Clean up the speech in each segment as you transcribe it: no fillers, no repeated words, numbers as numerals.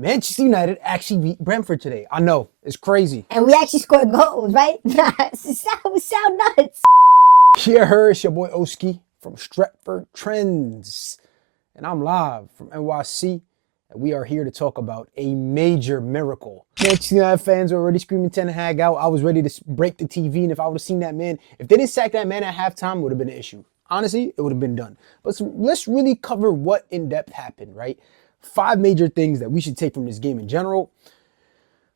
Manchester United actually beat Brentford today. I know, it's crazy. And we actually scored goals, right? sound nuts. Yeah, it's your boy Oski from Stretford Trends. And I'm live from NYC. And we are here to talk about a major miracle. Manchester United fans are already screaming Ten Hag out. I was ready to break the TV, and if I would have seen that man, if they didn't sack that man at halftime, it would have been an issue. Honestly, it would have been done. But let's really cover what in depth happened, right? 5 major things that we should take from this game in general.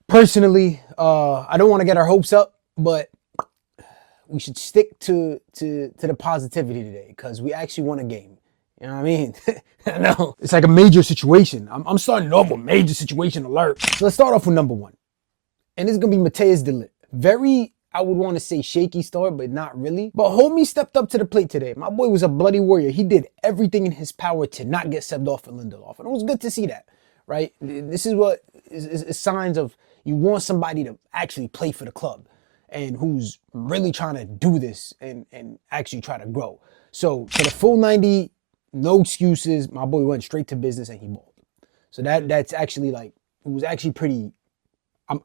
Personally, I don't want to get our hopes up, but we should stick to the positivity today because we actually won a game. You know what I mean? I know. It's like a major situation. I'm starting off with major situation alert. So let's start off with number 1. And it's going to be Matheus de Ligt. Very, I would want to say shaky start, but not really. But homie stepped up to the plate today. My boy was a bloody warrior. He did everything in his power to not get subbed off for Lindelof. And it was good to see that, right? This is what is signs of you want somebody to actually play for the club and who's really trying to do this and actually try to grow. So for the full 90, no excuses. My boy went straight to business and he balled. So that's actually like, it was actually pretty,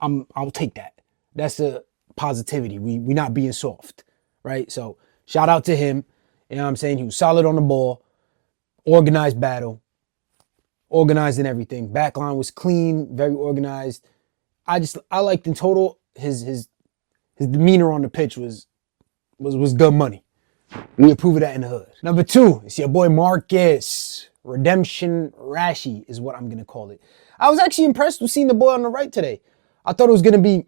I'll take that. That's the positivity. We not being soft, right? So shout out to him. You know what I'm saying? He was solid on the ball, organized battle, organized in everything. Backline was clean, very organized. I liked in total his demeanor on the pitch was good money. We approve of that in the hood. Number 2, it's your boy Marcus. Redemption Rashi is what I'm gonna call it. I was actually impressed with seeing the boy on the right today. I thought it was gonna be,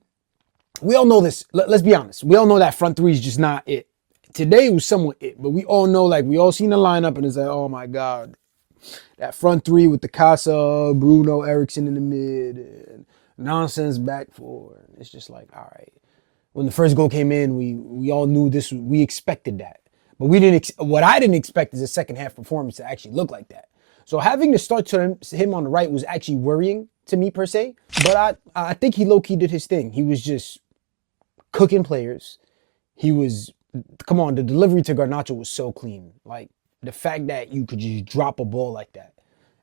we all know this. Let's be honest. We all know that front 3 is just not it. Today it was somewhat it, but we all know, like, we all seen the lineup and it's like, oh my God. That front 3 with the Kasa, Bruno, Eriksson in the mid, and nonsense back 4. It's just like, all right. When the first goal came in, we all knew this, we expected that. But we didn't, what I didn't expect is a second half performance to actually look like that. So having to start to him on the right was actually worrying to me per se. But I think he low-key did his thing. He was just cooking players. He was, come on, the delivery to Garnacho was so clean. Like, the fact that you could just drop a ball like that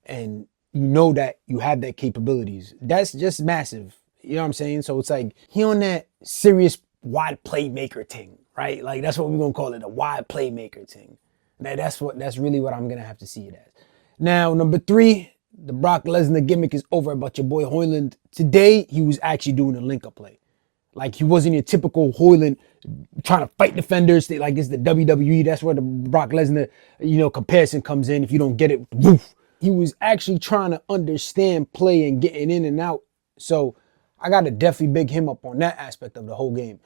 and you know that you have that capabilities, that's just massive. You know what I'm saying? So it's like, he on that serious wide playmaker thing, right? Like, that's what we're going to call it, a wide playmaker thing. That's really what I'm going to have to see it as. Now, number 3, the Brock Lesnar gimmick is over about your boy Højlund. Today, he was actually doing a link-up play. Like, he wasn't your typical Højlund trying to fight defenders. Like, it's the WWE. That's where the Brock Lesnar, comparison comes in. If you don't get it, woof. He was actually trying to understand play and getting in and out. So I got to definitely big him up on that aspect of the whole game.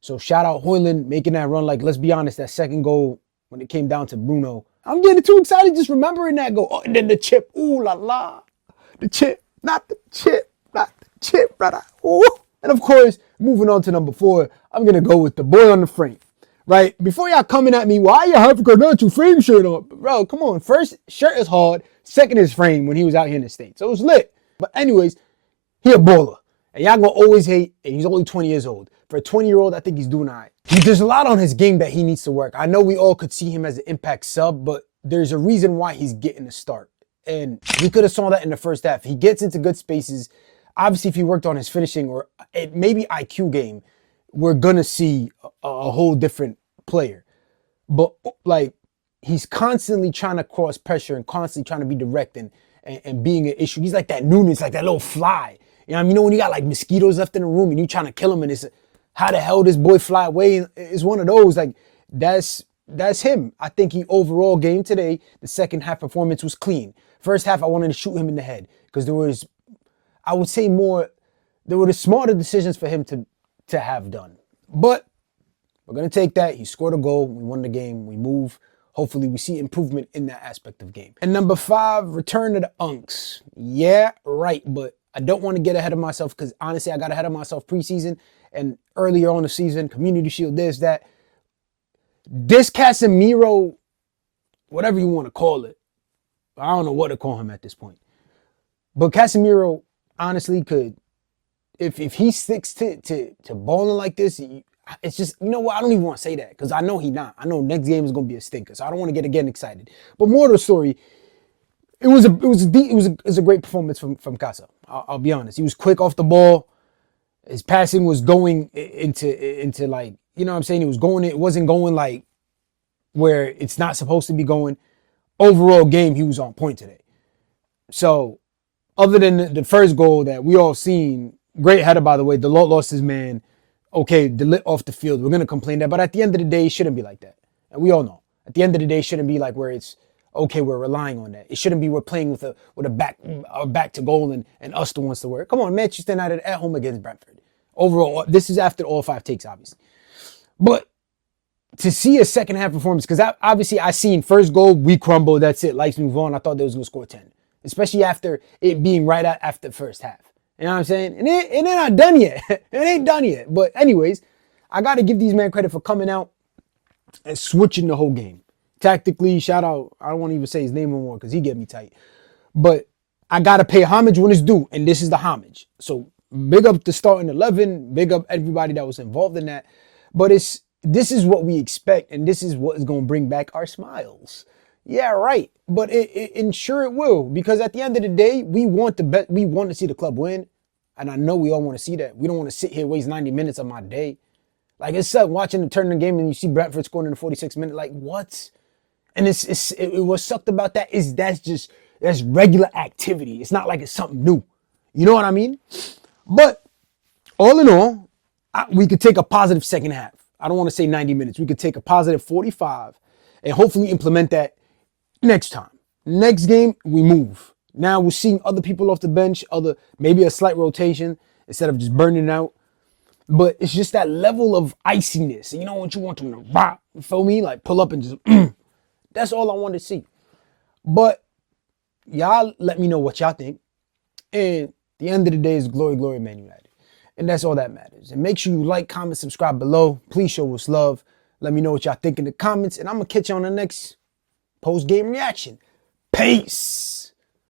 So shout out Højlund making that run. Like, let's be honest, that second goal, when it came down to Bruno, I'm getting too excited just remembering that goal. Oh, and then the chip, ooh la la. The chip, not the chip, brother. Ooh. And of course, moving on to number 4, I'm going to go with the boy on the frame, right? Before y'all coming at me, why you have Garnacho frame shirt on? Bro, come on. First, shirt is hard. Second is frame when he was out here in the States. So it was lit. But anyways, he a baller. And y'all gonna always hate, and he's only 20 years old. For a 20-year-old, I think he's doing all right. There's a lot on his game that he needs to work. I know we all could see him as an impact sub, but there's a reason why he's getting a start. And we could have saw that in the first half. He gets into good spaces. Obviously, if he worked on his finishing or maybe IQ game, we're gonna see a whole different player. But like, he's constantly trying to cross pressure and constantly trying to be direct and being an issue. He's like that Nunes, like that little fly. You know what I mean? When you got like mosquitoes left in the room and you trying to kill them and it's how the hell this boy fly away? It's one of those, like, that's him. I think he overall game today, the second half performance was clean. First half, I wanted to shoot him in the head because there was, I would say there were the smarter decisions for him to have done. But we're going to take that. He scored a goal. We won the game. We move. Hopefully, we see improvement in that aspect of game. And number 5, return to the Unks. Yeah, right. But I don't want to get ahead of myself because honestly, I got ahead of myself preseason and earlier on the season, Community Shield, this, that. This Casemiro, whatever you want to call it, I don't know what to call him at this point. But Casemiro, honestly, could, if he sticks to balling like this, it's just, you know what, I don't even want to say that because I know he not. I know next game is going to be a stinker, so I don't want to get again excited. But more of the story, it was a great performance from Kasa. I'll be honest. He was quick off the ball. His passing was going into like, you know what I'm saying? It wasn't going like where it's not supposed to be going. Overall game, he was on point today. So other than the first goal that we all seen, great header, by the way, Dalot lost his man. Okay, Dalot off the field. We're going to complain that. But at the end of the day, it shouldn't be like that. And we all know. At the end of the day, it shouldn't be like where it's, okay, we're relying on that. It shouldn't be we're playing with a back to goal and us the ones to work. Come on, Manchester United at home against Brentford. Overall, this is after all 5 takes, obviously. But to see a second half performance, because obviously I seen first goal, we crumble, that's it, lights move on. I thought they was going to score 10, especially after it being right after the first half. You know what I'm saying? And it ain't not done yet. It ain't done yet. But anyways, I got to give these men credit for coming out and switching the whole game. Tactically, shout out, I don't want to even say his name no more because he get me tight. But I got to pay homage when it's due, and this is the homage. So big up the starting 11, big up everybody that was involved in that. But this is what we expect, and this is what is going to bring back our smiles. Yeah, right. But and sure it will, because at the end of the day, we want to see the club win, and I know we all want to see that. We don't want to sit here waste 90 minutes of my day. Like, it's up watching the tournament game and you see Brentford scoring in the 46th minute. Like, what? And what sucked about that is that's regular activity. It's not like it's something new. You know what I mean? But all in all, we could take a positive second half. I don't want to say 90 minutes. We could take a positive 45 and hopefully implement that next time. Next game, we move. Now we're seeing other people off the bench, maybe a slight rotation instead of just burning out. But it's just that level of iciness. You know what you want them to rock, you feel me? Like pull up and just, that's all I want to see. But y'all let me know what y'all think. And the end of the day is glory, glory, Man United. And that's all that matters. And make sure you like, comment, subscribe below. Please show us love. Let me know what y'all think in the comments. And I'm going to catch you on the next post-game reaction. Peace.